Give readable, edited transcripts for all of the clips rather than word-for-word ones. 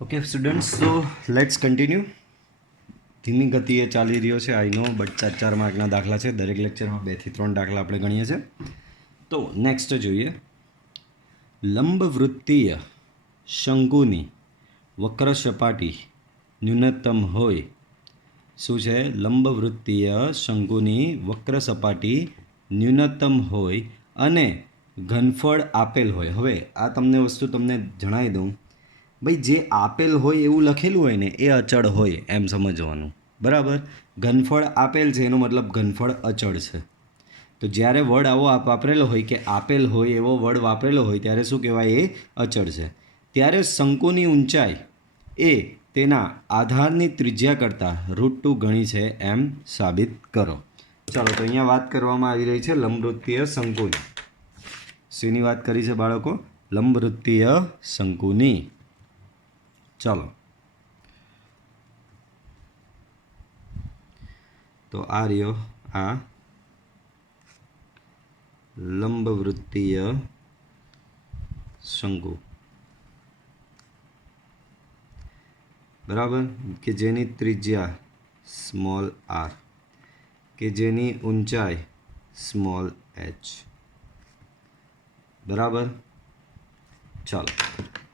Okay students, so let's continue. ધીમી ગતિએ ચાલી રહ્યો છે આઈ નો, બટ 4 માર્કના દાખલા છે. દરેક લેક્ચરમાં 2 થી 3 દાખલા આપણે ગણીએ છીએ. તો નેક્સ્ટ જોઈએ, લંબવૃત્તીય શંકુની વક્ર સપાટી ન્યૂનતમ હોય. શું છે? લંબવૃત્તીય શંકુની વક્ર સપાટી ન્યૂનતમ હોય અને ઘનફળ આપેલ હોય. હવે આ વસ્તુ તમને જણાવી દઉં. ભાઈ, જે આપેલ હોય એવું લખેલું હોય ને એ અચળ હોય એમ સમજવાનું, બરાબર. ઘનફળ આપેલ છે એનો મતલબ ઘનફળ અચળ છે. તો જ્યારે વર્ડ આવો વાપરેલો હોય કે આપેલ હોય એવો વર્ડ વાપરેલો હોય ત્યારે શું કહેવાય? એ અચળ છે. ત્યારે શંકુની ઊંચાઈ એ તેના આધારની ત્રિજ્યા કરતાં √2 ગણી છે એમ સાબિત કરો. ચાલો, તો અહીંયા વાત કરવામાં આવી રહી છે લંબવૃત્તીય શંકુની. શેની વાત કરી છે બાળકો? લંબવૃત્તીય શંકુની. ચાલો, તો આ રહ્યો આ લંબવૃત્તીય શંકુ, બરાબર, કે જેની ત્રિજ્યા સ્મોલ આર, કે જેની ઊંચાઈ સ્મોલ એચ, બરાબર. ચાલો,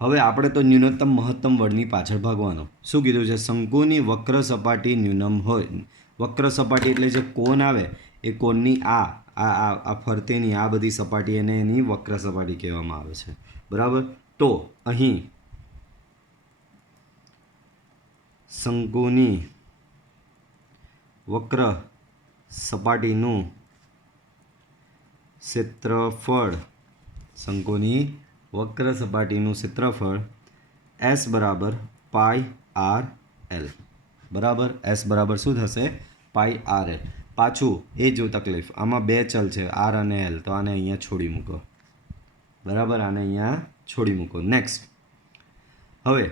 હવે આપણે તો ન્યૂનતમ મહત્તમ વર્ડની પાછળ ભાગવાનો. શું કીધું છે? શંકુની વક્ર સપાટી ન્યૂનમ હોય. વક્ર સપાટી એટલે જે કોન આવે એ કોનની આ ફરતેની આ બધી સપાટી એને એની વક્ર સપાટી કહેવામાં આવે છે, બરાબર. તો અહીં શંકુની વક્ર સપાટીનું ક્ષેત્રફળ, શંકુની વક્ર સપાટીનું ક્ષેત્રફળ S બરાબર પાઈ આર એલ, બરાબર. S બરાબર શું થશે? પાઈ આર એલ. પાછું એ જ તકલીફ, આમાં બે ચલ છે આર અને એલ, તો આને અહીંયા છોડી મૂકો, બરાબર. આને અહીંયા છોડી મૂકો. નેક્સ્ટ, હવે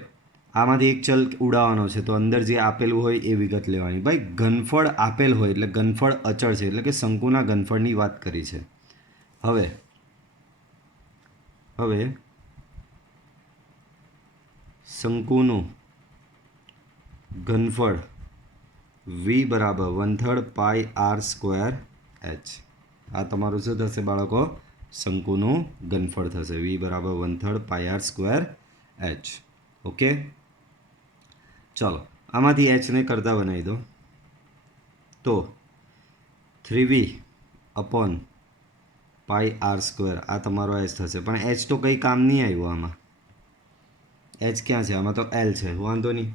આમાંથી એક ચલ ઉડાવવાનો છે તો અંદર જે આપેલું હોય એ વિગત લેવાની. ભાઈ, ઘનફળ આપેલ હોય એટલે ઘનફળ અચળ છે, એટલે કે શંકુના ઘનફળની વાત કરી છે. હવે શંકુનું ઘનફળ V બરાબર 1/3 પાઈ આર સ્ક્વેર એચ. આ તમારું શું થશે બાળકો? શંકુનું ઘનફળ થશે. V બરાબર 1/3 pi R square H. Okay, ચાલો, આમાંથી એચને કરતા બનાવી દો તો 3V અપોન પાઈ આર સ્ક્વેર આ તમારો એચ થશે. પણ એચ તો કંઈ કામ નહીં આવ્યું આમાં. એચ ક્યાં છે? આમાં તો એલ છે, વાંધો નહીં.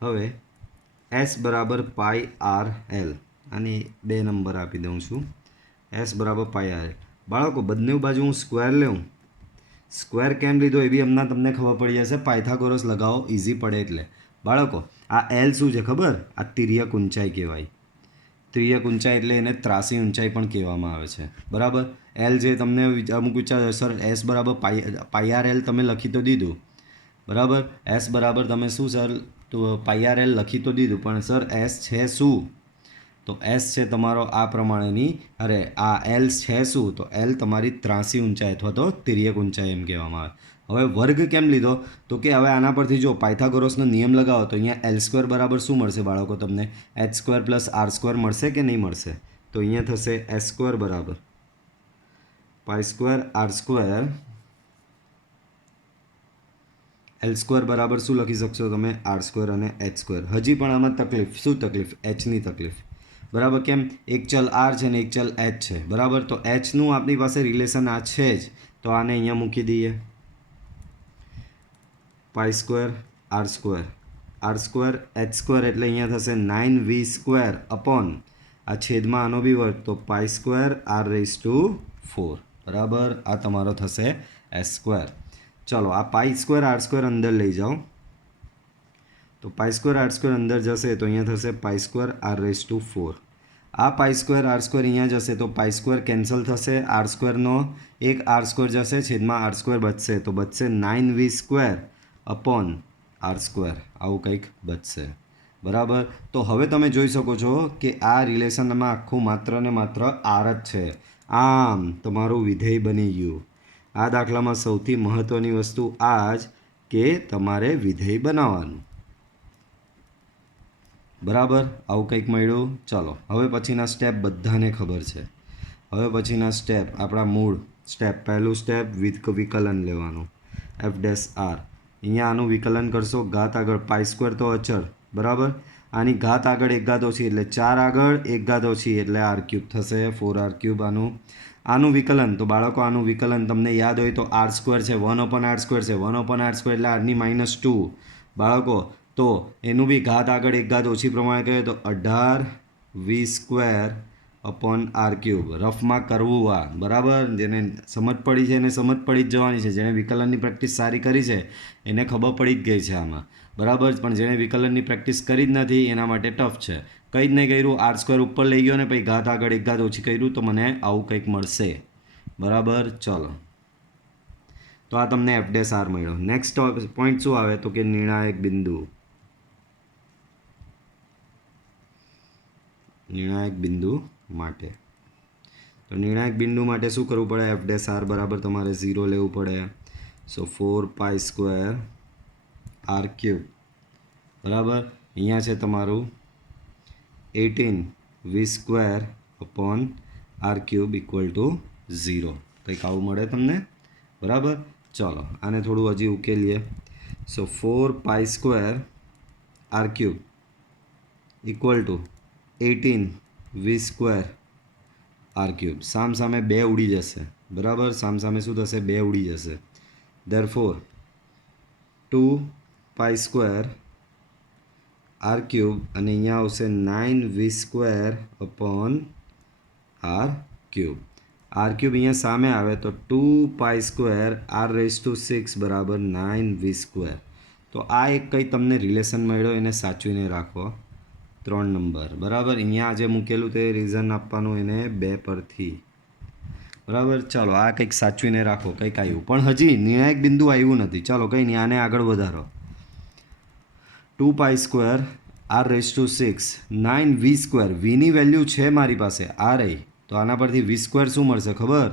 હવે એસ બરાબર પાઈ આર એલ, અને 2 નંબર આપી દઉં છું. એસ બરાબર પાઈ આર એલ. બાળકો, બંને બાજુ હું સ્ક્વેર લઉં. સ્ક્વેર કેમ લીધો એ બી હમણાં તમને ખબર પડી જશે. પાયથાગોરસ લગાવો, ઇઝી પડે એટલે. બાળકો, આ એલ શું છે ખબર? આ તિર્યક ઊંચાઈ કહેવાય. તિર્યક ઊંચાઈ એટલે એને ત્રાસી ઊંચાઈ પણ કહેવામાં આવે છે, બરાબર. એલ જે તમને અમુક વિચાર, સર એસ બરાબર પાઈ આર એલ તમે લખી તો દીધું, બરાબર. એસ બરાબર તમે શું સર તો પાઈ આર એલ લખી તો દીધું, પણ સર એસ છે શું? તો એસ છે તમારો આ પ્રમાણેની, અરે આ એલ છે શું? તો એલ તમારી ત્રાસી ઊંચાઈ અથવા તો તિર્યક ઊંચાઈ એમ કહેવામાં આવે. હવે વર્ગ કેમ લીધો? તો કે હવે આના પરથી જો પાયથાગોરસનો નિયમ લગાવો તો અહીંયા એલ સ્ક્વેર બરાબર શું મળશે બાળકો તમને? H square plus R square મળશે કે નહીં મળશે? તો અહીંયા થશે એસ સ્ક્વેર બરાબર pi square R square. L square બરાબર શું લખી શકશો તમે? આર સ્ક્વેર અને એચ સ્ક્વેર. હજી પણ આમાં તકલીફ, શું તકલીફ? એચની તકલીફ, બરાબર. કેમ? એક ચલ આર છે ને એક ચલ એચ છે, બરાબર. તો એચનું આપણી પાસે રિલેશન આ છે જ, તો આને અહીંયા મૂકી દઈએ. Pi square R square, R square H square એટલે અહીંયા થશે 9V સ્ક્વેર અપોન આ છેદમાં આનો બી વર્ગ, તો pi square R raise to 4, બરાબર. આ તમારો થશે એસ સ્ક્વેર. ચલો, આ પાઈ સ્ક્વેર આર સ્ક્વેર અંદર લઈ જાઓ તો પાઈ સ્ક્વેર આર સ્ક્વેર અંદર જશે તો અહીંયા થશે pi square R raise to 4. આ પાઈ સ્ક્વેર આર સ્ક્વેર અહીંયા જશે તો પાઈ સ્ક્વેર કેન્સલ થશે. આર સ્ક્વેરનો એક આર સ્ક્વેર જશે, છેદમાં આર સ્ક્વેર બચશે, તો બચશે 9V square upon R square, આવું કંઈક બચશે, બરાબર. તો હવે તમે જોઈ શકો છો કે આ રિલેશનમાં આખું માત્ર ને માત્ર આર જ છે. આમ તમારું વિધેય બની ગયું. આ દાખલામાં સૌથી મહત્ત્વની વસ્તુ આ જ કે તમારે વિધેય બનાવવાનું. બરાબર, આવું કંઈક મળ્યું. ચાલો હવે પછીના સ્ટેપ બધાને ખબર છે. હવે પછીના સ્ટેપ આપણા મૂળ સ્ટેપ. પહેલું સ્ટેપ વિકલન લેવાનું. F dash R. અહીંયા આનું વિકલન કરશો. ઘાત આગળ પાઈ સ્ક્વેર તો અચળ, બરાબર. આની ઘાત આગળ એક ઘાત ઓછી એટલે 4 આગળ એક ઘાત ઓછી એટલે આર ક્યુબ થશે. 4r³ આનું વિકલન તો બાળકો આનું વિકલન તમને યાદ હોય તો આર સ્ક્વેર છે, 1/r² છે. 1/r² એટલે આરની -2 બાળકો. તો એનું બી ઘાત આગળ એક ઘાત ઓછી પ્રમાણે કહીએ તો 18v²/r³. રફમાં કરવું આ, બરાબર. જેને સમજ પડી છે એને સમજ પડી જ જવાની છે. જેણે વિકલનની પ્રેક્ટિસ સારી કરી છે એને ખબર પડી જ ગઈ છે આમાં, બરાબર. પણ જેણે વિકલનની પ્રેક્ટિસ કરી જ નથી એના માટે ટફ છે. કંઈ જ નહીં કર્યું, r² ઉપર લઈ ગયો ને પછી ઘાત આગળ એક ઘાત ઓછી કર્યું તો મને આવું કંઈક મળશે, બરાબર. ચલો, તો આ તમને એફ ડેશ આર મળ્યો. નેક્સ્ટ પોઈન્ટ શું આવે તો કે નિર્ણાયક બિંદુ. નિર્ણાયક બિંદુ માટે તો નિર્ણાયક બિંદુ માટે શું કરવું પડે? એફ ડેશ આર બરાબર તમારે 0 લેવું પડે. સો 4π²r³, બરાબર. અહીંયા છે તમારું 18v²/r³ = 0. કંઈક આવું મળે તમને, બરાબર. ચલો આને થોડું હજી ઉકેલીએ. સો 4π²r³ = 18v²r³. સામે 2 ઉડી જશે, બરાબર. સામે શું થશે? 2 ઉડી જશે. ધેરફોર 2π² r³ અને અહીંયા આવશે 9v²/r³. r³ અહીંયા સામે આવે તો 2π²r⁶ બરાબર 9v². તો આ એક કંઈ તમને રિલેશન મળ્યો, એને સાચવીને રાખો. 3 નંબર, બરાબર. અહીંયા જે મૂકેલું તે રીઝન આપવાનું એને 2 પરથી, બરાબર. ચાલો આ કંઈક સાચવીને રાખો. કંઈક આવ્યું પણ હજી નિર્ણાયક બિંદુ આવ્યું નથી. ચાલો કંઈ નહીં, આને આગળ વધારો. 2π²r⁶ 9v². vની વેલ્યુ છે મારી પાસે, આ રહી. તો આના પરથી v² શું મળશે ખબર?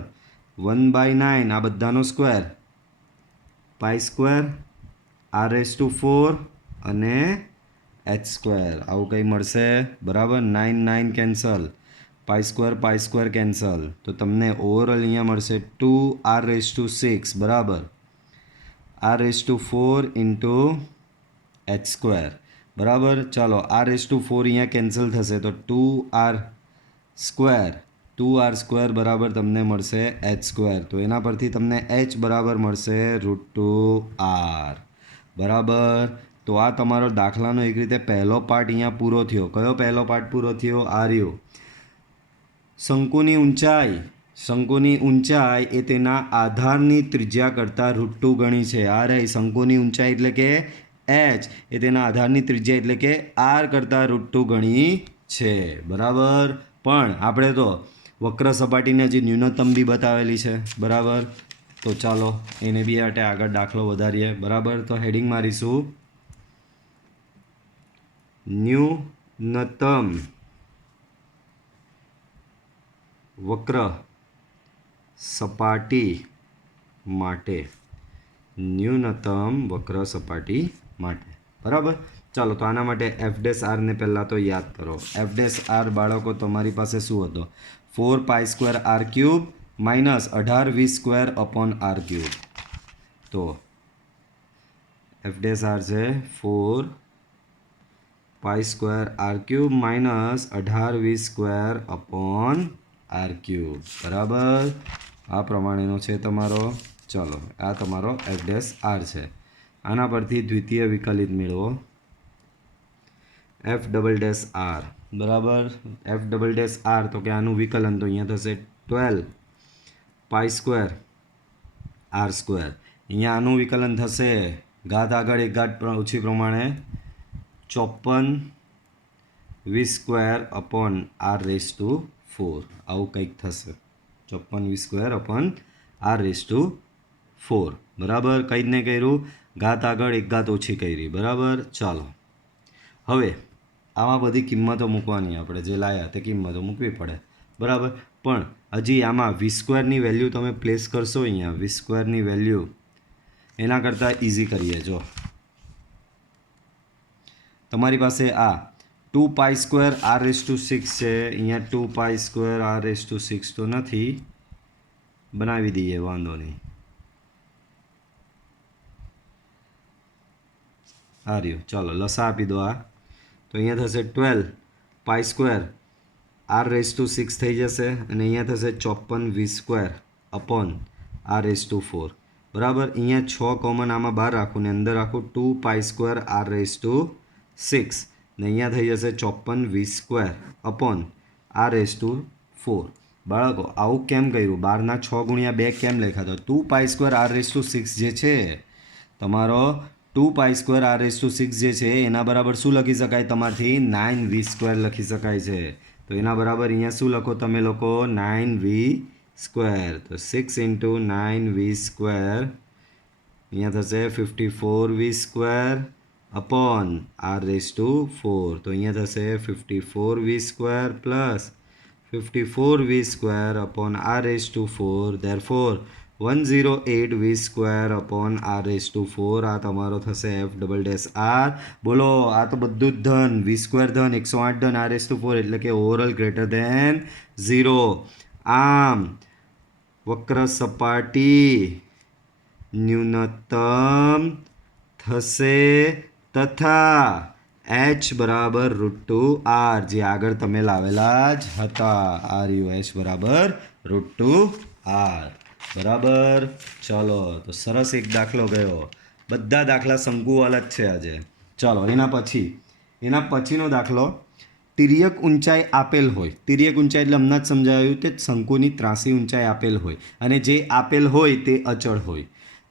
1/9 આ બધાનો સ્ક્વેર, π² r⁴ અને h². આવું કંઈ મળશે, બરાબર. 9 9 કેન્સલ, π² કેન્સલ. તો તમને ઓવરઓલ અહીંયા મળશે 2r⁶, બરાબર. r⁴ × h², બરાબર. ચાલો r⁴ અહીંયા કેન્સલ થશે તો 2r² બરાબર તમને મળશે h². તો એના પરથી તમને h બરાબર મળશે √2r, બરાબર. તો આ તમારો દાખલાનો એક રીતે પહેલો પાર્ટ અહીંયા પૂરો થયો. કયો પહેલો પાર્ટ પૂરો થયો? આ રહ્યો. શંકુની ઊંચાઈ એ તેના આધારની ત્રિજ્યા કરતાં √2 ગણી છે. આ રહી શંકુની ઊંચાઈ એટલે કે h એ તેના આધારની ત્રિજ્યા એટલે કે r કરતાં √2 ગણી છે, બરાબર. પણ આપણે તો વક્ર સપાટીને હજી ન્યૂનતમ બી બતાવેલી છે, બરાબર. તો ચાલો એને બી માટે આગળ દાખલો વધારીએ, બરાબર. તો હેડિંગ મારીશું ન્યૂનતમ વક્ર સપાટી માટે. ન્યૂનતમ વક્ર સપાટી માટે, બરાબર. ચાલો તો આના માટે એફ ડેશ આરને પહેલાં તો યાદ કરો. એફ ડેશ આર બાળકો તમારી પાસે શું હતો? 4π²r³ - 18v²/r³. તો એફ ડેશ આર છે 4π²r³ - 18v²/r³, બરાબર. આ પ્રમાણેનો છે તમારો. ચલો આ તમારો એફ ડેશ આર છે. આના પરથી દ્વિતીય વિકલિત મેળવો. એફ ડબલ ડેશ આર, બરાબર. એફ ડબલ ડેશ આર તો કે આનું વિકલન તો અહીંયા થશે 12π² r². અહીંયા આનું વિકલન થશે ઘાત આગળ એક ઘાત ઓછી પ્રમાણે 54v²/r⁴. આવું કંઈક થશે 54v²/r⁴, બરાબર. કંઈ જ નહીં કર્યું, ઘાત આગળ એક ઘાત ઓછી કરી, બરાબર. ચાલો હવે આમાં બધી કિંમતો મૂકવાની, આપણે જે લાયા તે કિંમતો મૂકવી પડે, બરાબર. પણ હજી આમાં વી સ્ક્વેરની વેલ્યુ તમે પ્લેસ કરશો અહીંયા વી સ્ક્વેરની વેલ્યુ એના કરતાં ઇઝી કરીએ. જો તમારી પાસે આ 2π² r⁶ છે. અહીંયા 2π² r⁶ તો નથી, બનાવી દઈએ, વાંધો નહીં. આ રહ્યું, ચાલો લસા આપી દો. આ તો અહીંયા થશે 12π² r⁶ થઈ જશે અને અહીંયા થશે 54v² અપોન r⁴. બરાબર. અહીંયા 6 કોમન આમાં બહાર રાખું ને અંદર રાખું 2π² r⁶ ને અહીંયા થઈ જશે 54v² અપોન r⁴. બાળકો આવું કેમ કર્યું? 12ના 6 ગુણ્યા 2 કેમ લખ્યા? તો 2π² r⁶ જે છે તમારો 2π² r⁶ જે છે એના બરાબર શું લખી શકાય તમારથી? 9v² લખી શકાય છે. તો એના બરાબર અહીંયા શું લખો તમે લોકો? 9v². તો 6 × 9v², અહીંયા થશે 54v² અપોન r⁴. તો અહીંયા થશે 54v² plus 54v² upon r⁴. Therefore 108v² upon r⁴. આ તમારો થશે f∬r. બોલો, આ તો બધું જ ધન, v² ધન, 108 ધન, r⁴ એટલે કે ઓવરઓલ ગ્રેટર ધેન 0. આમ વક્ર સપાટી ન્યૂનતમ થશે તથા h બરાબર √2r, જે આગળ તમે લાવેલા જ હતા. આ રહ્યું h બરાબર √2r. બરાબર. ચાલો, તો સરસ એક દાખલો ગયો. બધા દાખલા શંકુવાળા જ છે આજે. ચાલો એના પછીનો દાખલો, તિર્યક ઊંચાઈ આપેલ હોય. તિર્યક ઊંચાઈ એટલે હમણાં જ સમજાવ્યું કે શંકુની ત્રાસી ઊંચાઈ આપેલ હોય અને જે આપેલ હોય તે અચળ હોય.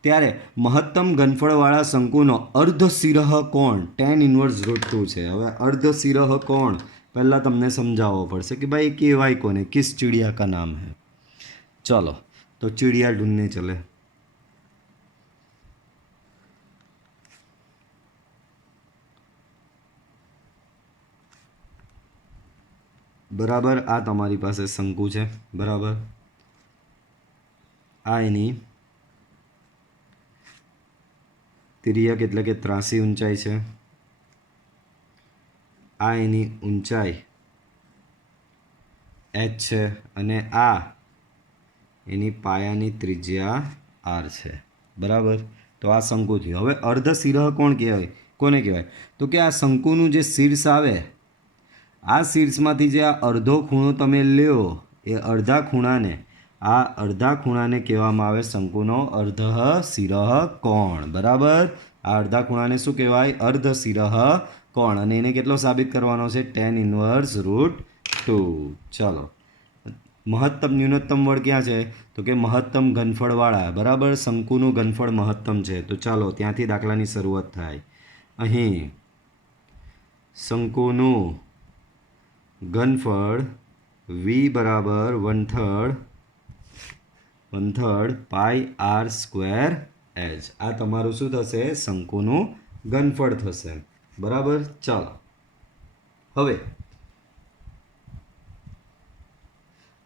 ત્યારે મહત્તમ ઘનફળવાળા શંકુનો અર્ધશિરઃ કોણ tan−1√2 છે. હવે અર્ધશિરઃ કોણ પહેલાં તમને સમજાવવો પડશે કે ભાઈ કહેવાય કોને, કિસ ચિડિયા કા નામ હૈ. ચલો, તો ચિડિયા ઢૂંઢને ચલે. બરાબર. આ તમારી પાસે શંકુ છે. બરાબર. આ એની તિર્યક એટલે કે ત્રાસી ઊંચાઈ છે. આ એની ઊંચાઈ h છે અને આ એની પાયાની ત્રિજ્યા r છે. બરાબર. તો આ શંકુ થયું. હવે અર્ધશિરઃ કોણ કહેવાય? કોને કહેવાય? તો કે આ શંકુનું જે શીર્ષ આવે, આ શીર્ષમાંથી જે આ અડધો ખૂણો તમે લ્યો, એ અડધા ખૂણાને કહેવામાં આવે શંકુનો અર્ધશિરઃ કોણ. બરાબર. આ અડધા ખૂણાને શું કહેવાય? અર્ધશિરઃ કોણ. અને એને કેટલો સાબિત કરવાનો છે? tan−1√2. ચાલો, મહત્તમ ન્યૂનતમ બળ ક્યાં છે? તો કે મહત્તમ ઘનફળવાળા. બરાબર. શંકુનું ઘનફળ મહત્તમ છે. તો ચાલો ત્યાંથી દાખલાની શરૂઆત થાય. અહીં શંકુનું ઘનફળ v બરાબર 1/3 πr²h. આ તમારું શું થશે? શંકુનું ઘનફળ થશે. બરાબર. ચાલો, હવે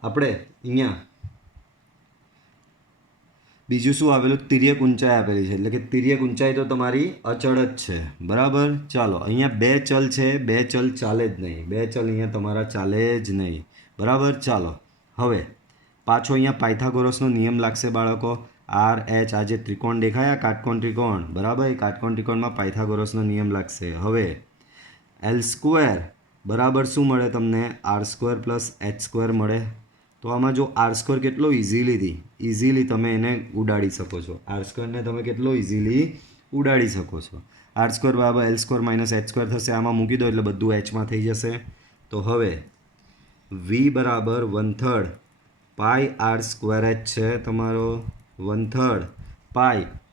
આપણે અહીંયા બીજું શું આવેલું? તિર્યક ઊંચાઈ આપેલી છે. એટલે કે તિર્યક ઊંચાઈ તો તમારી અચળ જ છે. બરાબર. ચાલો, અહીંયા બે ચલ છે. બે ચલ ચાલે જ નહીં. બે ચલ અહીંયા તમારા ચાલે જ નહીં. બરાબર. ચાલો, હવે પાછો અહીંયા પાયથાગોરસનો નિયમ લાગશે બાળકો. RH, આ જે ત્રિકોણ દેખાયા, કાટકોણ ત્રિકોણ. બરાબર. એ કાટકોણ ત્રિકોણમાં પાયથાગોરસનો નિયમ લાગશે. હવે L² બરાબર શું મળે તમને? r² + h² મળે. તો આમાં જો r² કેટલો ઇઝીલી તમે એને ઉડાડી શકો છો. r² ને તમે કેટલો ઇઝીલી ઉડાડી શકો છો. r² બરાબર L² - h² થશે. આમાં મૂકી દો એટલે બધું hમાં થઈ જશે. તો હવે v બરાબર 1/3 πr²h છે તમારો. 1/3 πr².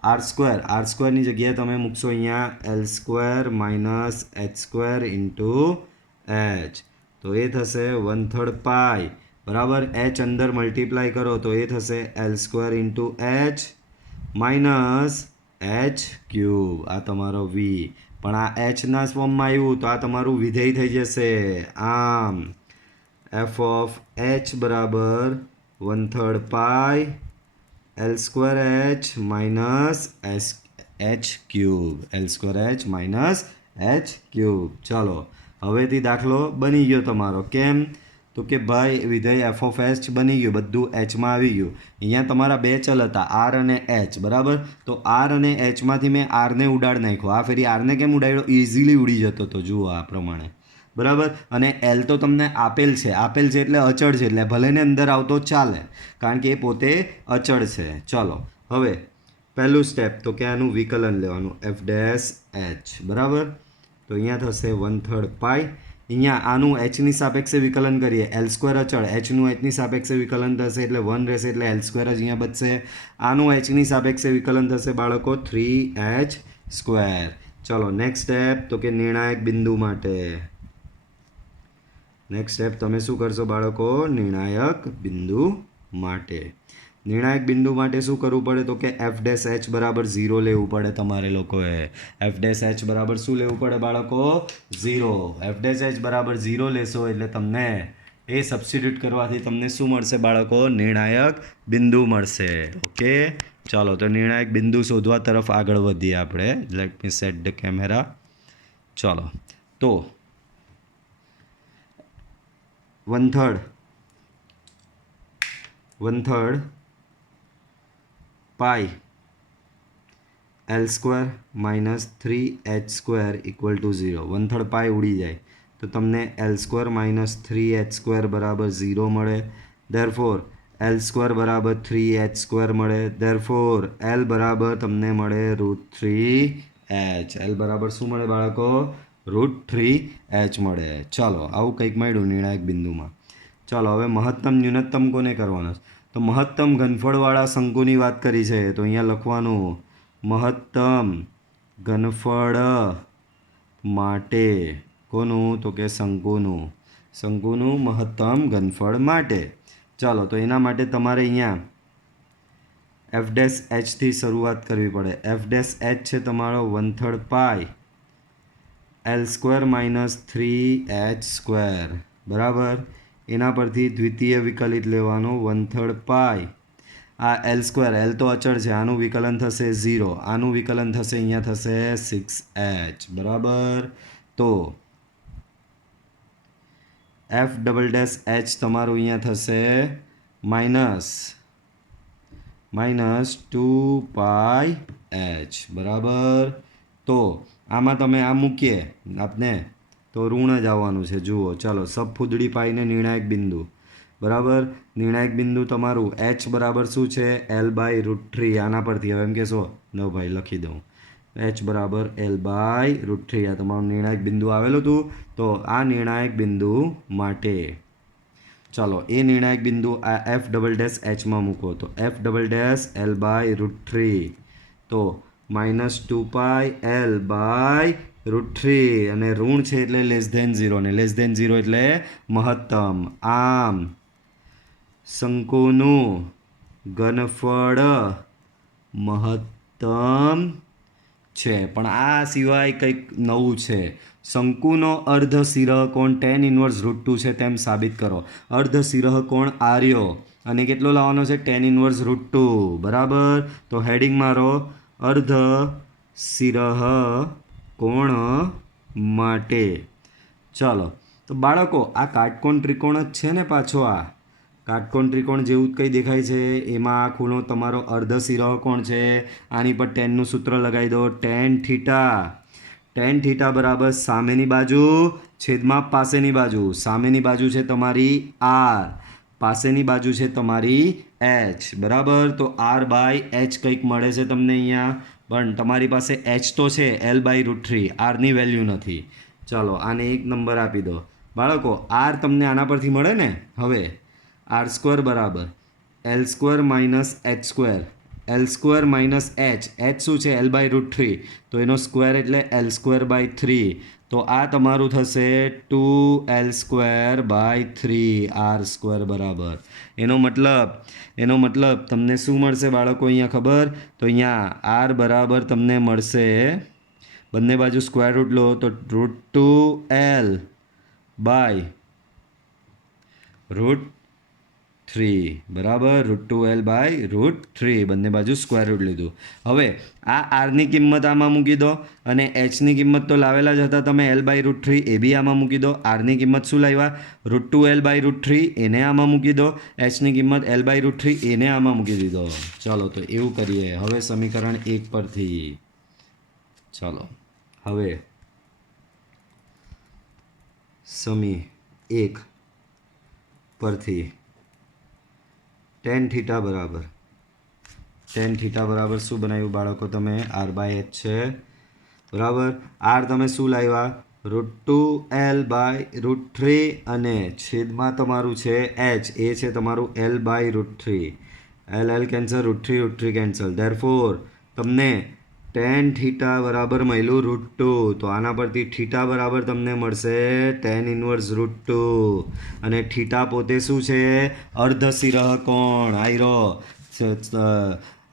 r²ની જગ્યાએ તમે મૂકશો અહીંયા L² - h² × h. તો એ થશે 1/3 π. બરાબર. h અંદર મલ્ટીપ્લાય કરો તો એ થશે L² × h માઇનસ h³. આ તમારો v. પણ આ hના ફોર્મમાં આવ્યું તો આ તમારું વિધેય થઈ જશે. આમ f(h) બરાબર 1/3 pi L square H minus H cube, L square H minus H cube. ચાલો હવેથી દાખલો બની ગયો તમારો. કેમ? તો કે ભાઈ વિધેય એફ ઓફ એચ બની ગયું, બધું એચમાં આવી ગયું. અહીંયા તમારા બે ચલ હતા, આર અને એચ, બરાબર. તો આર અને એચમાંથી મેં આરને ઉડાડ નાખ્યો. આ ફેરી આરને કેમ ઉડાડ્યો? ઇઝીલી ઉડી જતો હતો, જુઓ આ પ્રમાણે, બરાબર. અને એલ તો તમને આપેલ છે એટલે અચળ છે, એટલે ભલે ને અંદર આવતો ચાલે, કારણ કે એ પોતે અચળ છે. ચલો હવે પહેલું સ્ટેપ તો કે આનું વિકલન લેવાનું, એફ ડેશ એચ, બરાબર. તો અહીંયા થશે 1/3 પાઈ. અહીંયા આનું એચની સાપેક્ષે વિકલન કરીએ, એલ સ્ક્વેર અચળ, એચનું એચની સાપેક્ષે વિકલન થશે એટલે 1 રહેશે, એટલે એલ સ્ક્વેર જ અહીંયા બચશે. આનું એચની સાપેક્ષે વિકલન થશે બાળકો 3h સ્ક્વેર. ચલો નેક્સ્ટ સ્ટેપ તો કે નિર્ણાયક બિંદુ માટે. નેક્સ્ટ સ્ટેપ તમે શું કરશો બાળકો? નિર્ણાયક બિંદુ માટે. નિર્ણાયક બિંદુ માટે શું કરવું પડે? તો કે એફ ડેશ એચ બરાબર 0 લેવું પડે તમારે લોકોએ. એફ ડેશ એચ બરાબર શું લેવું પડે બાળકો? 0. એફ ડેશ એચ બરાબર 0 લેશો એટલે તમને એ સબસ્ટિટ્યુટ કરવાથી તમને શું મળશે બાળકો? નિર્ણાયક બિંદુ મળશે. ઓકે, ચાલો તો નિર્ણાયક બિંદુ શોધવા તરફ આગળ વધીએ આપણે. Let me set the camera. ચાલો તો 1/3 pi L square minus 3h square equal to 0. 1/3 pi ઉડી જાય તો તમને L square minus 3h square બરાબર 0 મળે. ધેરફોર એલ સ્ક્વેર બરાબર 3h સ્ક્વેર મળે. ધેરફોર એલ બરાબર તમને મળે √3h. એલ બરાબર શું મળે બાળકો? √3h મળે. ચાલો આવું કંઈક મળ્યું નિર્ણાયક બિંદુમાં. ચાલો હવે મહત્તમ ન્યૂનતમ કોને કરવાનો? તો મહત્તમ ઘનફળવાળા શંકુની વાત કરી છે, તો અહીંયા લખવાનું મહત્તમ ઘનફળ માટે. કોનું? તો કે શંકુનું. શંકુનું મહત્તમ ઘનફળ માટે. ચાલો તો એના માટે તમારે અહીંયા એફ ડેશ એચથી શરૂઆત કરવી પડે. એફ ડેશ એચ છે તમારો 1/3 pi L square minus 3h square, બરાબર. એના પરથી દ્વિતીય વિકલિત લેવાનું 1/3 પાઈ આ એલ સ્ક્વેર, એલ તો અચળ છે, આનું વિકલન થશે 0, આનું વિકલન થશે અહીંયા થશે 6h, બરાબર. તો એફ ડબલ ડેશ એચ તમારું અહીંયા થશે -2 પાઈ એચ, બરાબર. તો આમાં તમે આ મૂકીએ આપને તો ઋણ જ આવવાનું છે. જુઓ ચાલો સબફૂદડી પાઈને નિર્ણાયક બિંદુ, બરાબર. નિર્ણાયક બિંદુ તમારું એચ બરાબર શું છે? L/√3. આના પરથી હવે એમ કહેશો ન ભાઈ લખી દઉં, એચ બરાબર L/√3. આ તમારું નિર્ણાયક બિંદુ આવેલું હતું. તો આ નિર્ણાયક બિંદુ માટે ચાલો એ નિર્ણાયક બિંદુ આ એફ ડબલ ડેશ એચમાં મૂકો. તો એફ ડબલ ડેશ L/√3. તો -2 પાઈ L/√3 અને ઋણ છે એટલે <0 ને <0 એટલે મહત્તમ. આમ શંકુનું ઘનફળ મહત્તમ છે. પણ આ સિવાય કંઈક નવું છે. શંકુનો અર્ધ શિરઃકોણ tan ઇન્વર્સ √2 છે તેમ સાબિત કરો. અર્ધ શિરઃકોણ આર્યો અને કેટલો લાવવાનો છે? tan ઇન્વર્સ √2, બરાબર. તો હેડિંગ મારો અર્ધ શિરઃકોણ માટે. ચાલો તો બાળકો આ કાટકોણ ત્રિકોણ જ છે ને પાછો? આ કાટકોણ ત્રિકોણ જેવું જ કંઈ દેખાય છે. એમાં આ ખૂણો તમારો અર્ધ શિરઃકોણ છે. આની પર ટેનનું સૂત્ર લગાવી દો, tan થીટા. tan થીટા બરાબર સામેની બાજુ છેદમાં પાસેની બાજુ. સામેની બાજુ છે તમારી આર, પાસેની બાજુ છે તમારી એચ, બરાબર. તો R/H કંઈક મળે છે તમને અહીંયા, પણ તમારી પાસે એચ તો છે L/√3, આરની વેલ્યુ નથી. ચાલો આને 1 નંબર આપી દો બાળકો. આર તમને આના પરથી મળે ને. હવે R² બરાબર L² minus H square. L² minus H, H શું છે? L/√3. તો એનો સ્ક્વેર એટલે L²/3. તો આ તમારું થશે 2L²/3 R² બરાબર. એનો મતલબ તમને શું મળશે બાળકો અહીંયા ખબર? તો અહીંયા આર બરાબર તમને મળશે, બંને બાજુ સ્ક્વેર રૂટ લો તો √2L/√3 3 બરાબર. √2l/√3 બંને બાજુ સ્ક્વેર રૂટ લીધું. હવે આ આરની કિંમત આમાં મૂકી દો અને એચની કિંમત તો લાવેલા જ હતા તમે l/√3 એ બી આમાં મૂકી દો. આરની કિંમત શું લાવ્યા? √2l/√3 એને આમાં મૂકી દો. એચની કિંમત l/√3 એને આમાં મૂકી દીધો. ચાલો તો એવું કરીએ. હવે સમીકરણ 1 પરથી ચાલો હવે સમી 1 પરથી tan થીટા બરાબર શું બનાવ્યું બાળકો તમે? r/h છે બરાબર. r તમે શું લાવ્યા? √2l/√3 અને છેદમાં તમારું છે h, એ છે તમારું l/√3. l cancel, √3 cancel. Therefore તમને tan થીટા બરાબર મળ્યું √2. તો આના પરથી થીટા બરાબર તમને મળશે tan ઇન્વર્સ √2. અને થીટા પોતે શું છે? અર્ધશિરઃ કોણ. આયરો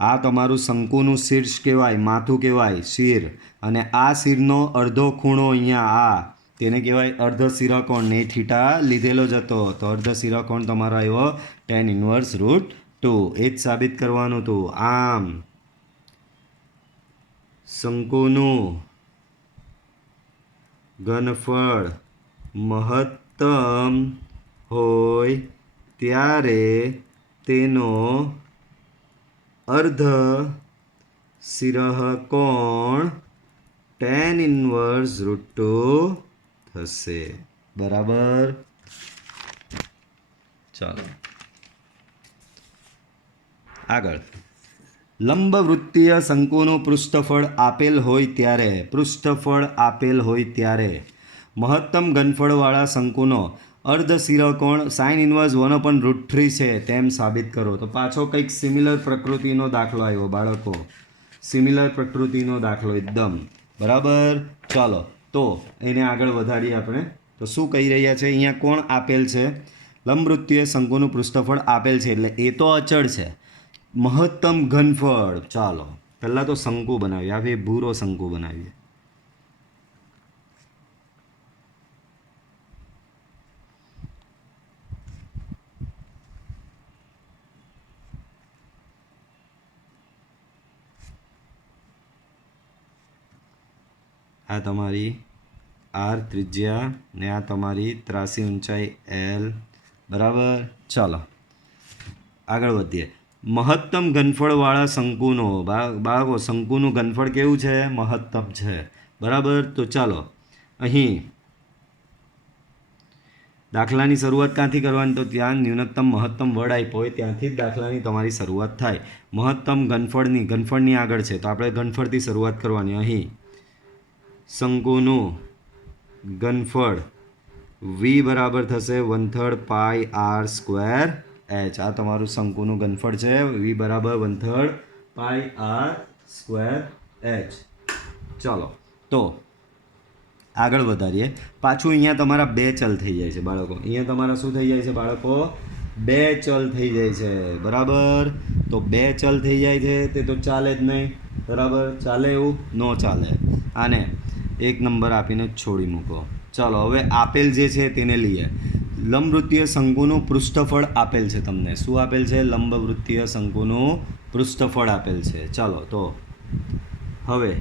આ તમારું શંકુનું શીર્ષ કહેવાય, માથું કહેવાય, શિર. અને આ શિરનો અડધો ખૂણો અહીંયા આ તેને કહેવાય અર્ધશિરઃ કોણ. ને થીટા લીધેલો જ હતો તો અર્ધશિરઃ કોણ તમારો આવ્યો tan ઇન્વર્સ √2. એ જ સાબિત કરવાનું હતું. આમ શંકુનું ઘનફળ મહત્તમ હોય ત્યારે તેનો અર્ધ શિરઃ કોણ tan ઇન્વર્સ √2 થશે. બરાબર. ચાલો આગળ. લંબવૃત્તીય શંકુનું પૃષ્ઠફળ આપેલ હોય ત્યારે મહત્તમ ઘનફળવાળા શંકુનો અર્ધશિરઃ કોણ sin ઇન્વર્સ 1/√3 છે તેમ સાબિત કરો. તો પાછો કંઈક સિમિલર પ્રકૃતિનો દાખલો આવ્યો બાળકો. સિમિલર પ્રકૃતિનો દાખલો એકદમ બરાબર. ચાલો તો એને આગળ વધારીએ આપણે. તો શું કહી રહ્યા છે અહીંયા? કોણ આપેલ છે? લંબવૃત્તીય શંકુનું પૃષ્ઠફળ આપેલ છે એટલે એ તો અચળ છે. મહત્તમ ઘનફળ. ચાલો પહેલાં તો શંકુ બનાવીએ. આ ભૂરો શંકુ બનાવીએ. આ તમારી r ત્રિજ્યા ને આ તમારી ત્રાસી ઊંચાઈ l બરાબર. ચાલો આગળ વધીએ. મહત્તમ ઘનફળવાળા શંકુનો બાળકો શંકુનું ઘનફળ કેવું છે? મહત્તમ છે બરાબર. તો ચાલો અહીં દાખલાની શરૂઆત ક્યાંથી કરવાની? તો ત્યાં ન્યૂનતમ મહત્તમ વડ આપ્યો હોય ત્યાંથી જ દાખલાની તમારી શરૂઆત થાય. મહત્તમ ઘનફળની આગળ છે તો આપણે ઘનફળથી શરૂઆત કરવાની. અહીં શંકુનું ઘનફળ v બરાબર થશે 1/3 પાઈ r² h. આ તમારું શંકુનું ઘનફળ છે. v બરાબર 1/3 પાઈ r² h. ચાલો તો આગળ વધારીએ. પાછું અહીંયા તમારા બે ચલ થઈ જાય છે બાળકો. અહીંયા તમારા શું થઈ જાય છે બાળકો? બે ચલ થઈ જાય છે બરાબર. તો બે ચલ થઈ જાય છે તે તો ચાલે જ નહીં બરાબર. ચાલે એવું? ન ચાલે. આને 1 નંબર આપીને છોડી મૂકો. ચાલો હવે આપેલ જે છે તેને લઈએ. લંબવૃત્તીય શંકુનું પૃષ્ઠફળ આપેલ છે તમને. શું આપેલ છે? લંબવૃત્તીય શંકુનું પૃષ્ઠફળ આપેલ છે. ચાલો તો હવે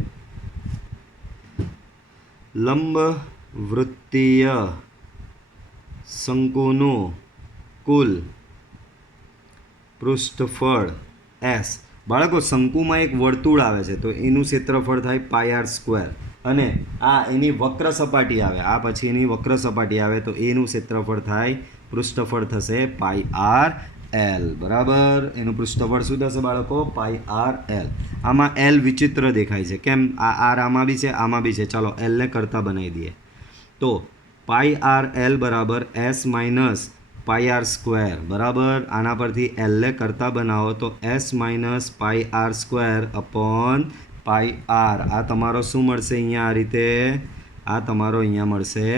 લંબવૃત્તીય શંકુનું કુલ પૃષ્ઠફળ s. બાળકો શંકુમાં એક વર્તુળ આવે છે તો એનું ક્ષેત્રફળ થાય πr². અને આ એની વક્ર સપાટી આવે, આ પછી એની વક્ર સપાટી આવે તો એનું ક્ષેત્રફળ થાય પૃષ્ઠફળ થશે πr/l બરાબર. એનું પૃષ્ઠફળ શું થશે બાળકો? πr/l. આમાં l વિચિત્ર દેખાય છે કેમ? આ r આમાં બી છે આમાં બી છે. ચાલો l ને કરતા બનાવી દઈએ. તો πr/l બરાબર s માઇનસ πr² બરાબર. આના પરથી l ને કરતા બનાવો તો s minus πr² upon πr. આ તમારો શું મળશે અહીંયા? આ રીતે આ તમારો અહીંયા મળશે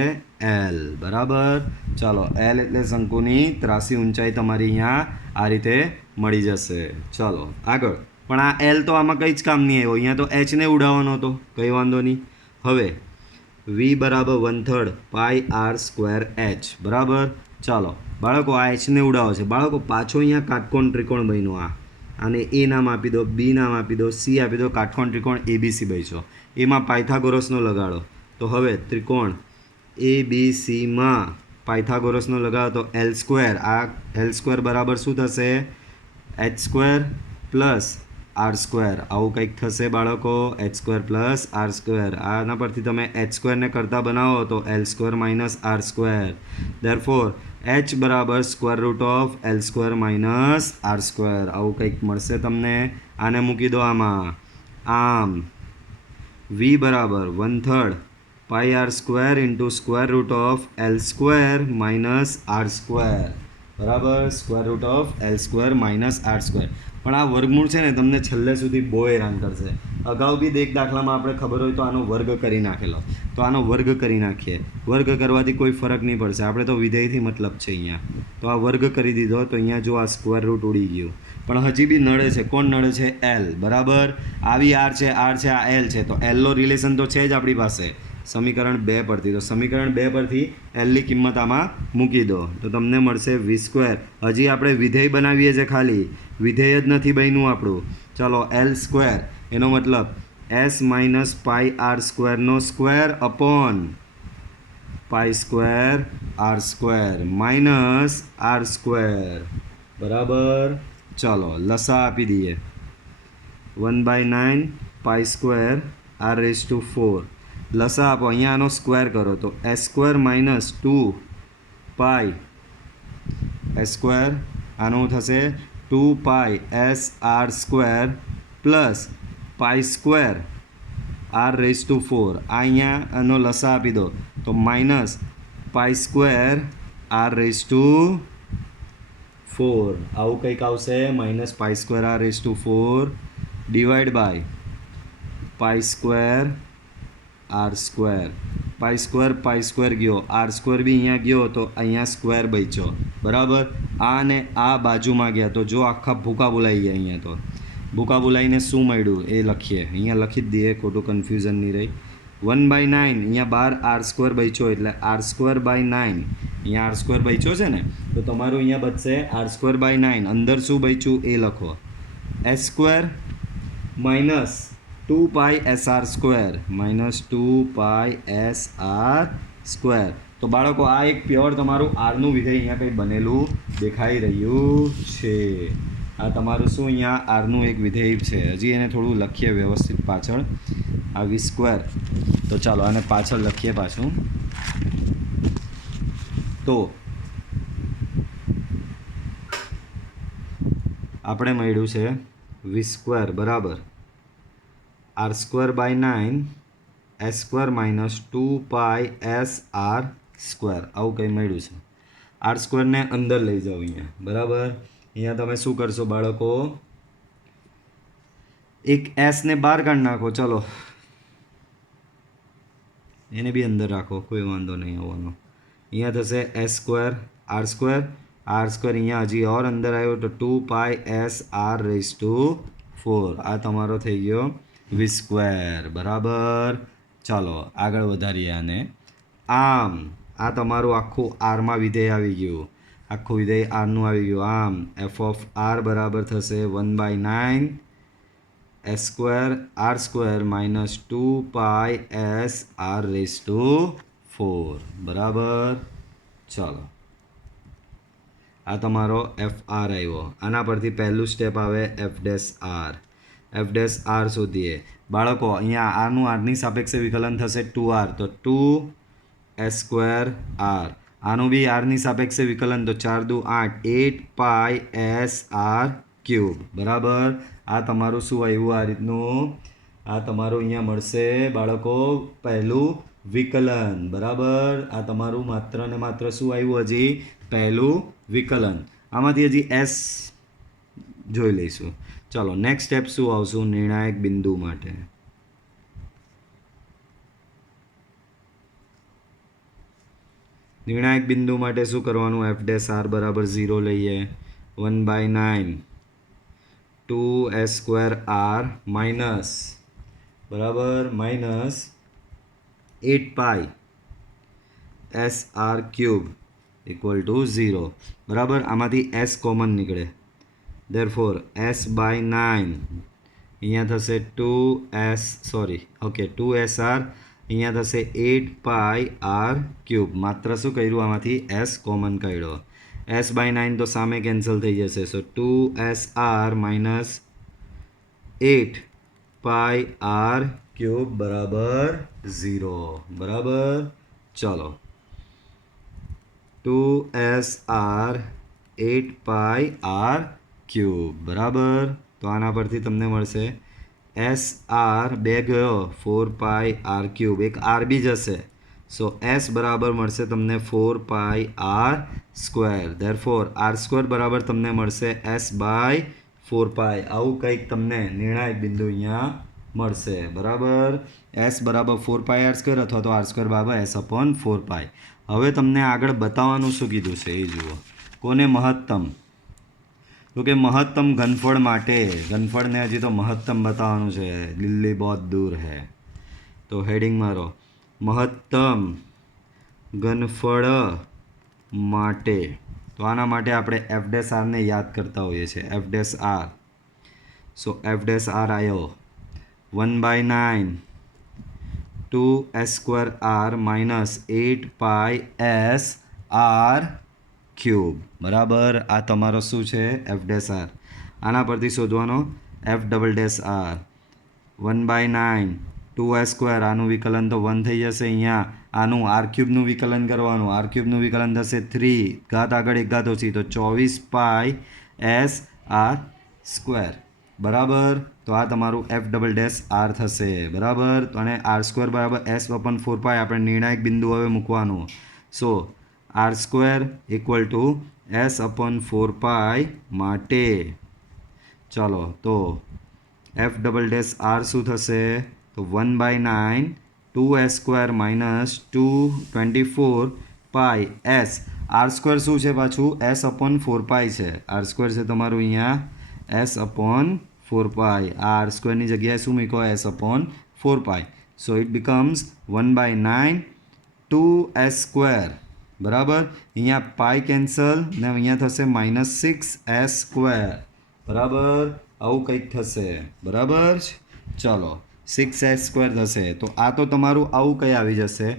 l બરાબર. ચાલો l એટલે શંકુની ત્રાસી ઊંચાઈ તમારી અહીંયા આ રીતે મળી જશે. ચાલો આગળ. પણ આ l તો આમાં કંઈ જ કામ નહીં આવ્યો. અહીંયા તો h ને ઉડાવવાનો હતો, કંઈ વાંધો નહીં. હવે v બરાબર 1/3 પાઈ r² h બરાબર. ચાલો બાળકો આ એચને ઉડાવો છે બાળકો પાછો અહીંયા કાટકોણ ત્રિકોણ બન્યો આને એ નામ આપી દો, બી નામ આપી દો, સી આપી દો, કાટકોણ ત્રિકોણ એબીસી બન્યો. એમાં પાયથાગોરસનો લગાડો. તો હવે ત્રિકોણ એબીસીમાં પાયથાગોરસનો લગાડો તો એલ સ્ક્વેર. આ એલ સ્ક્વેર બરાબર શું થશે? H square plus R square. આવું કંઈક થશે બાળકો, H square plus R square. આના પરથી તમે એચ સ્ક્વેરને કરતા બનાવો તો L square minus R square. Therefore H બરાબર square root of L square minus R square. આવું કંઈક મળશે તમને. આને મૂકી દો આમાં. આમ વી બરાબર 1/3 pi R square into square root of L square minus R square. બરાબર, square root of L square minus R square. પણ આ વર્ગમૂળ છે ને તમને છેલ્લે સુધી બહુ હેરાન કરશે. અગાઉ બી એક દાખલામાં આપણે ખબર હોય તો આનો વર્ગ કરી નાખેલો, તો આનો વર્ગ કરી નાખીએ. વર્ગ કરવાથી કોઈ ફરક નહીં પડશે, આપણે તો વિધેયથી મતલબ છે અહીંયા. તો આ વર્ગ કરી દીધો તો અહીંયા જો આ સ્ક્વેર રૂટ ઉડી ગયું, પણ હજી બી નડે છે. કોણ નડે છે? એલ. બરાબર, આવી આર છે, આ એલ છે, તો એલનો રિલેશન તો છે જ આપણી પાસે સમીકરણ 2 પરથી. તો સમીકરણ 2 પરથી એલની કિંમત આમાં મૂકી દો તો તમને મળશે વી સ્ક્વેર. હજી આપણે વિધેય બનાવીએ છીએ, ખાલી વિધેય જ નથી બન્યું આપણું. ચલો, એલ સ્ક્વેર એનો મતલબ એસ માઇનસ પાઈ આર સ્ક્વેરનો square upon pi square R square minus R square. બરાબર, ચલો લસા આપી દઈએ. 1/9 pi square R raise to 4. લસા આપો, અહીંયા આનો સ્ક્વેર કરો તો S square minus 2 pi S square. આનું થશે 2 pi S R square plus pi square R raise to 4. આ અહીંયા આનો લસા આપી દો તો minus pi square R raise to 4. આવું કંઈક આવશે, minus pi square R raise to 4 divide by pi square R square. Pi square ગયો, આર સ્ક્વેર બી અહીંયા ગયો તો અહીંયા સ્ક્વેર બચ્યો. બરાબર, આ ને આ બાજુમાં ગયા તો જો આખા ભૂકા બોલાઈ ગયા. અહીંયા તો ભૂકા બોલાઈને શું મળ્યું એ લખીએ, અહીંયા લખી જ દઈએ, ખોટું કન્ફ્યુઝન નહીં રહી. 1/9 અહીંયા બાર આર સ્ક્વેર બચ્યો એટલે આર સ્ક્વેર બાય 9. અહીંયા આર સ્ક્વેર બચ્યો છે ને, તો તમારું અહીંયા બચશે આર સ્ક્વેર બાય 9. અંદર શું બચ્યું એ લખો, S square minus 2 pi S R square minus 2 pi S R square. તો બાળકો આ એક પ્યોર તમારું આરનું વિધેય અહીંયા કંઈ બનેલું દેખાઈ રહ્યું છે. આ તમારું શું અહીંયા આરનું એક વિધેય છે. હજી એને થોડું લખીએ વ્યવસ્થિત પાછળ, આ વી સ્ક્વેર. તો ચાલો આને પાછળ લખીએ પાછું. તો આપણે મળ્યું છે વી સ્ક્વેર બરાબર R square by 9 S square minus 2 pi S R square. આવું કંઈ મળ્યું છે. આર સ્ક્વેરને અંદર લઈ જાઓ અહીંયા. બરાબર, અહીંયા તમે શું કરશો બાળકો? એક એસને બહાર કાઢી નાખો. ચલો, એને બી અંદર રાખો, કોઈ વાંધો નહીં આવવાનો. અહીંયા થશે S square R square. R square અહીંયા હજી ઓર અંદર આવ્યો તો 2 pi S R raise to 4. આ તમારો થઈ ગયો વી સ્ક્વેર. બરાબર, ચાલો આગળ વધારીએ આને. આમ આ તમારું આખું આરમાં વિધેય આવી ગયું, આખું વિધેય આરનું આવી ગયું. આમ એફ ઓફ આર બરાબર થશે 1/9 S square R square minus 2 pi S R raise to 4. બરાબર, ચાલો આ તમારો એફ આર આવ્યો. આના પરથી પહેલું સ્ટેપ આવે F dash R. F dash R શોધીએ બાળકો. અહીંયા આરનું આરની સાપેક્ષે વિકલન થશે 2r, તો 2 એસ સ્ક્વેર આર. આનું બી આરની સાપેક્ષે વિકલન તો 4 દુ 8 8 પાઈ એસ આર ક્યુબ. બરાબર, આ તમારું શું આવ્યું આ રીતનું? આ તમારું અહીંયા મળશે બાળકો પહેલું વિકલન. બરાબર, આ તમારું માત્ર ને માત્ર શું આવ્યું? હજી પહેલું વિકલન. આમાંથી હજી એસ જોઈ લઈશું. ચલો નેક્સ્ટ સ્ટેપ શું આવશું? નિર્ણાયક બિંદુ માટે. નિર્ણાયક બિંદુ માટે શું કરવાનું? એફ ડેશ આર બરાબર 0 લઈએ. 1/9 2 એસ સ્ક્વેર આર માઇનસ બરાબર minus 8 pi S R cube equal to 0 બરાબર. આમાંથી એસ કોમન નીકળે, ધેરફોર એસ બાય 9 અહીંયા થશે 2SR, અહીંયા થશે 8πr³ માત્ર શું કર્યું આમાંથી એસ કોમન કાઢ્યો. એસ બાય 9 તો સામે કેન્સલ થઈ જશે. સો 2SR માઇનસ 8πr³ બરાબર 0 બરાબર. ચલો 2SR 8πr³ બરાબર. તો આના પરથી તમને મળશે SR 2 ગયો 4πr³, એક આર બી જશે. સો એસ બરાબર મળશે તમને 4πr². ધેરફોર r² બરાબર તમને મળશે એસ બાય 4π. આવું કંઈક તમને નિર્ણાયક બિંદુ અહીંયા મળશે બરાબર. એસ બરાબર 4πr² અથવા તો r² બરાબર s/4π. હવે તમને આગળ બતાવવાનું શું કીધું છે એ જુઓ. કોને મહત્તમ? તો કે મહત્તમ ઘનફળ માટે, ઘનફળને હજી તો મહત્તમ બતાવવાનું છે. દિલ્હી બહુ દૂર હૈ. તો હેડિંગ મારો મહત્તમ ઘનફળ માટે. તો આના માટે આપણે F' ને યાદ કરતા હોઈએ છીએ. F'. સો F' આવ્યો 1/9 2s² માઇનસ 8πsr³ બરાબર. આ તમારો શું છે F'. આના પરથી શોધવાનો F'. 1/9 2s², આનું વિકલન તો 1 થઈ જશે. અહીંયા આનું r³ વિકલન કરવાનું. r³ વિકલન થશે 3, ઘાત આગળ એક ઘાત ઓછી, તો 24πsr² બરાબર. તો આ તમારું F'' થશે બરાબર. અને r² બરાબર s/4π આપણે નિર્ણાયક બિંદુ હવે મૂકવાનું. સો r² ઇક્વલ ટુ s/4π માટે. ચાલો તો F'' શું થશે? તો 1/9 2s² માઇનસ 224πs. r² શું છે પાછું? s/4π છે. r² છે તમારું અહીંયા s/4π. આ r² ની જગ્યાએ શું મૂકો? s/4π. So it becomes 1/9 2s² બરાબર. અહીંયા પાઈ કેન્સલ ને અહીંયા થશે -6s² બરાબર. આવું કંઈક થશે બરાબર. ચલો 6s² થશે. તો આ તો તમારું આવું કંઈ આવી જશે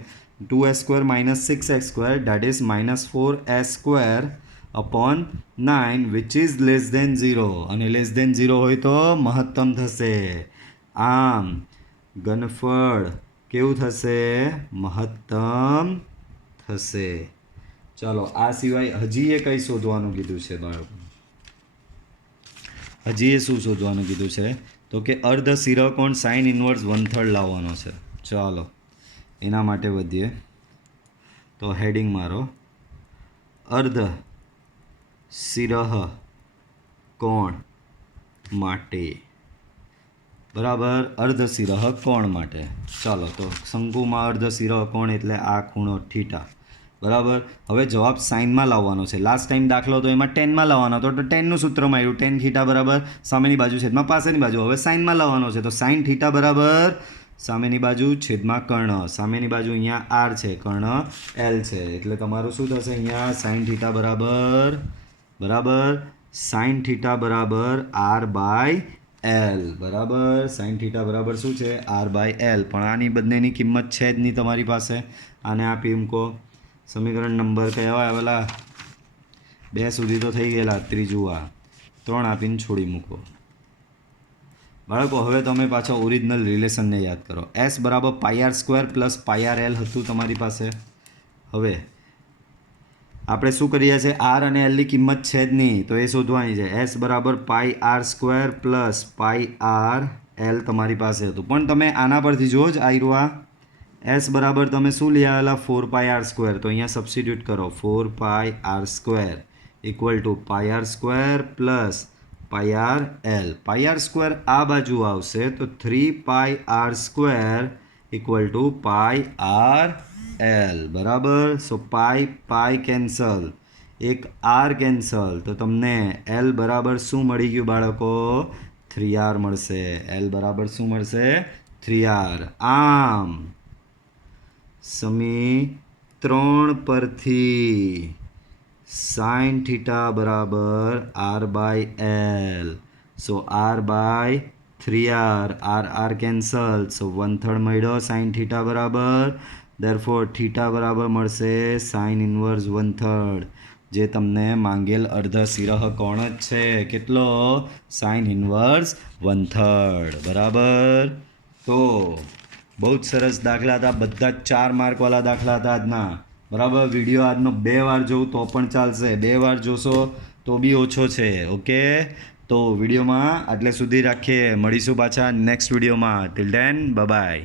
2s² minus 6s², that is -4s²/9 which is less than 0. અને લેસ દેન 0 હોય તો મહત્તમ થશે. આમ ઘનફળ કેવું થશે? મહત્તમ થશે. ચાલો આ સિવાય હજી એ કંઈ શોધવાનું કીધું છે બાળકો? હજી એ શું શોધવાનું કીધું છે? તો કે અર્ધ સિરકોણ સાઇન ઇનવર્સ 1/3 લાવવાનો છે. ચાલો એના માટે વધીએ. તો હેડિંગ મારો અર્ધ સિરકોણ માટે બરાબર. અર્ધ સિરકોણ માટે. ચાલો તો શંકુમાં અર્ધ સિરકોણ એટલે આ ખૂણો થીટા બરાબર. હવે જવાબ સાઇનમાં લાવવાનો છે. લાસ્ટ ટાઈમ દાખલો તો એમાં ટેનમાં લાવવાનો હતો, તો ટેનનું સૂત્રમાં આવ્યું tan θ બરાબર સામેની બાજુ છેદમાં પાસેની બાજુ. હવે સાઇનમાં લાવવાનો છે, તો sin θ બરાબર સામેની બાજુ છેદમાં કર્ણ. સામેની બાજુ અહીંયા r છે, કર્ણ l છે, એટલે તમારું શું થશે અહીંયા sin θ બરાબર sin θ બરાબર r/l બરાબર. sin θ બરાબર શું છે? r/l. પણ આની બંનેની કિંમત છે જ નહીં તમારી પાસે. આને આપી મૂકો. સમીકરણ નંબર કયા આવેલા? 2 સુધી તો થઈ ગયેલા, ત્રીજું આ 3 આપીને છોડી મૂકો બાળકો. હવે તમે પાછા ઓરિજિનલ રિલેશનને યાદ કરો. s બરાબર πr² પ્લસ πrl હતું તમારી પાસે. હવે આપણે શું કરીએ છીએ? r અને l ની કિંમત છે જ નહીં, તો એ શોધવાની છે. s બરાબર πr² પ્લસ πrl તમારી પાસે હતું, પણ તમે આના પરથી જો જ આવ્યું આ s બરાબર તમે શું લઈ આવેલા? 4πr². તો અહીંયા સબસ્ટિટ્યૂટ કરો. 4πr² equal to πr² plus πrl. πr² આ બાજુ આવશે તો 3πr² ઇક્વલ ટુ πrl બરાબર. સો પાઈ કેન્સલ, એક r કેન્સલ, તો તમને l બરાબર શું મળી ગયું બાળકો? 3r મળશે. l બરાબર શું મળશે? 3r. આમ સમી 3 પરથી સાઇન થીટા બરાબર R/L. સો R/3R, R કેન્સલ, સો 1/3 મળ્યો સાઇન થીટા બરાબર. ધેરફોર થીટા બરાબર મળશે સાઇન ઇન્વર્સ 1/3, જે તમને માંગેલ અર્ધશિરઃ કોણ જ છે. કેટલો? સાઇન ઇન્વર્સ 1/3 બરાબર. તો બહુ જ સરસ દાખલા હતા, બધા જ 4 માર્કવાળા દાખલા હતા આજના. બરાબર. વિડીયો આજનો 2 વાર જોઉં તો પણ ચાલશે, 2 વાર જોશો તો બી ઓછો છે. ઓકે, તો વિડીયોમાં આટલે સુધી રાખીએ. મળીશું પાછા નેક્સ્ટ વિડીયોમાં. Till then bye bye.